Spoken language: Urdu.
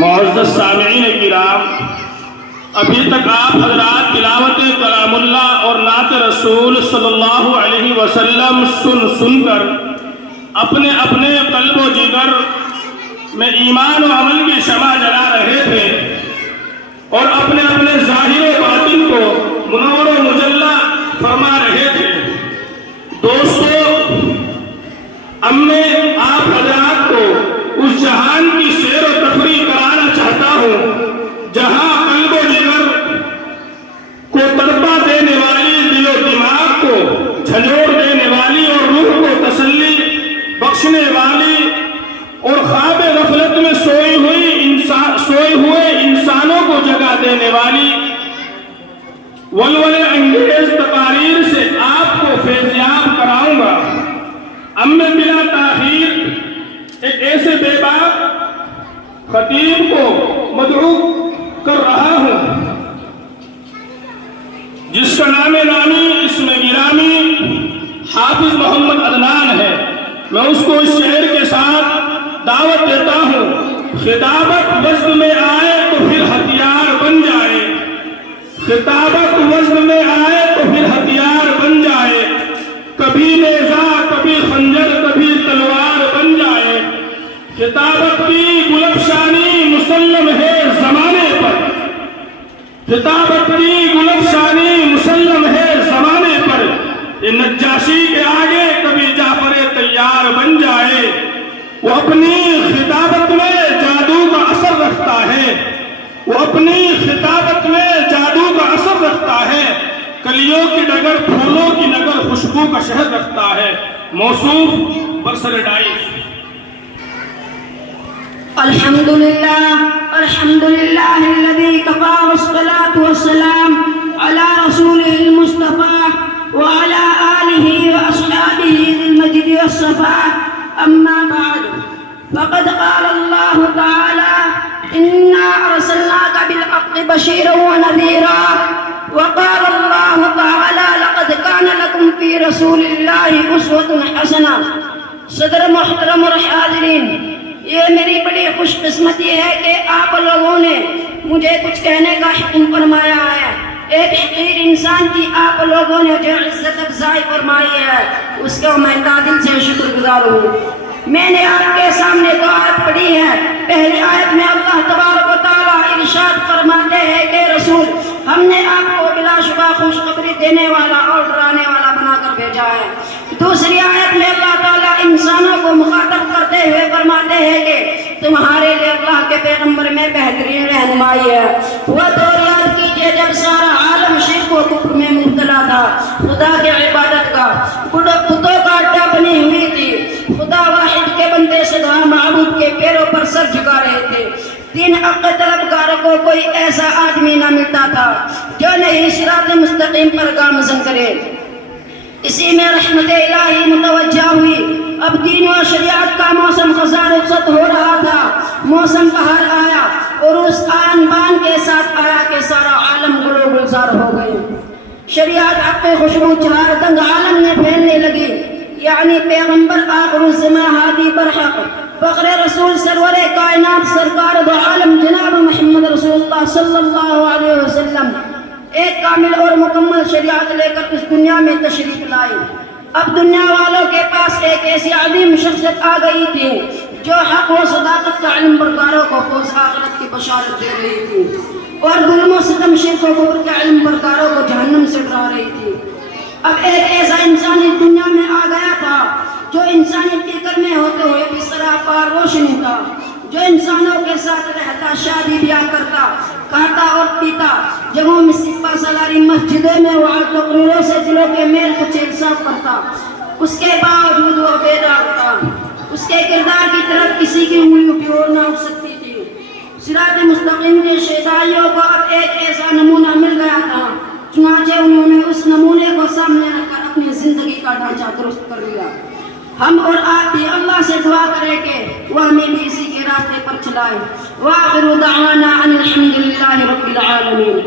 معزز سامعین کرام، ابھی تک آپ حضرات تلاوت کلام اللہ اور نعت رسول صلی اللہ علیہ وسلم سن کر اپنے اپنے قلب و جگر میں ایمان و عمل کی شمع جلا رہے تھے اور اپنے اپنے ظاہر و باطن کو منور و مجلہ فرما رہے تھے۔ دوستو، اب میں آپ حضرات کو اس جہان کی سیر و تفریح کرانا چاہتا ہوں جہاں قلب و جگر کو تڑپا دینے والی، دل و دماغ کو جھنجھوڑ دینے والی اور روح کو تسلی بخشنے والی اور خواب غفلت میں سوئے ہوئے انسانوں کو جگہ دینے والی ولولے انگیز تقاریر سے آپ کو فیضیاب کراؤں گا۔ اب میں بلا تاخیر ایک ایسے بے باک خطیب کو مدعو کر رہا ہوں جس کا نام نامی اسم گرامی حافظ محمد عدنان ہے۔ میں اس کو اس شعر کے ساتھ دعوت دیتا ہوں: خطابت وزن میں آئے تو پھر ہتھیار بن جائے، خطابت وزن میں آئے تو پھر ہتھیار بن جائے، کبھی نیزہ کبھی خنجر کبھی تلوار بن جائے، خطابت کی گلفشانی مسلم ہے زمانے پر، خطابت کی گلفشانی مسلم ہے زمانے پر، یہ نجاشی کے آگے کبھی جعفر تیار بن جائے۔ وہ اپنی خطابت میں جادو کا اثر رکھتا ہے، وہ اپنی خطابت میں جادو کا اثر رکھتا ہے، کلیوں کی ڈگر پھولوں کی نگر خوشبو کا شہر رکھتا ہے۔ موصوف برسر ڈائز۔ الحمدللہ الذی کفا والصلاة والسلام علی رسولہ المصطفى وعلى آلہ واصحابہ ذی المجد والصفا، اما بعد فقد قال اللہ تعالی انا ارسلناک بالحق بشیرا ونذیرا، وقال اللہ تعالی لقد کان لکم فی رسول اللہ اسوۃ حسنہ۔ صدر محترم اور حاضرین، یہ میری بڑی خوش قسمتی ہے کہ آپ لوگوں نے مجھے کچھ کہنے کا حکم فرمایا ہے۔ ایک حقیر انسان کی آپ لوگوں نے جو عزت افزائی فرمائی ہے، اس کا میں دل سے شکر گزار ہوں۔ میں نے آپ کے سامنے دو آیت پڑھی ہے۔ پہلی آیت میں اللہ تبارک و تعالیٰ ارشاد فرماتے ہیں کہ رسول، ہم نے آپ کو بلا شبہ خوشخبری دینے والا اور ڈرانے والا بنا کر بھیجا ہے۔ دوسری آیت میں اللہ تعالیٰ انسانوں کو مخاطب کرتے ہوئے فرماتے ہیں کہ تمہارے لیے اللہ کے پیغمبر میں بہترین رہنمائی ہے۔ وہ دور یاد کیجئے جب سارا عالم شرک و کفر میں مبتلا تھا، خدا کی عبادت کا بتوں کا اڈا بنی ہوئی تھی، خدا واحد کے بندے سدا معبود کے پیروں پر سر جھکا رہے تھے۔ تین حق طلبگاروں کو کوئی ایسا آدمی نہ ملتا تھا جو نہیں صراط مستقیم پر گامزن کرے۔ اسی میں رحمت الہی متوجہ ہوئی۔ اب دین و شریعت کا موسم خزاں رخصت ہو رہا تھا، موسم بہار آیا اور اس آن بان کے ساتھ آیا کہ سارا عالم گل و گلزار ہو گئے۔ شریعت حق خوشبو چہار دنگ عالم میں پھیلنے لگی، یعنی پیغمبر آخر الزمان ہادی برحق فخر رسول سرور کائنات سرکار دو عالم جناب محمد رسول اللہ صلی اللہ علیہ وسلم ایک کامل اور مکمل شریعت لے کر اس دنیا میں تشریف لائی۔ اب دنیا والوں کے پاس ایک ایسی عظیم شخصیت آ گئی تھی جو حق و صداقت کا علم برداروں کو فوز آخرت کی بشارت دے رہی تھی اور ظلم و ستم شرک و کفر کے علم برداروں کو جہنم سے ڈرا رہی تھی۔ اب ایک ایسا انسان اس دنیا میں آ گیا تھا جو انسانی فکر میں ہوتے ہوئے بھی سراپا روشنی تھا، جو انسانوں کے ساتھ رہتا، شادی بیاہ کرتا، کھاتا اور پیتا، جگہوں میں سپہ سالاری، مسجدوں میں وعظ و تقریروں سے دلوں کے میل کو چیل صاف کرتا۔ اس کے باوجود وہ بیدار تھا، اس کے کردار کی طرف کسی کی انگلی بھی اور نہ اٹھ سکتی تھی۔ صراط مستقیم کے شیدائیوں کو اب ایک ایسا نمونہ مل گیا تھا، چنانچہ انہوں نے اس نمونے کو سامنے رکھ کر اپنی زندگی کا ڈھانچہ درست کر لیا۔ ہم اور آپ بھی اللہ سے دعا کریں کہ وہ ہمیں بھی اسی کے راستے پر چلائے۔ وآخر دعوانا ان الحمد للہ رب العالمین۔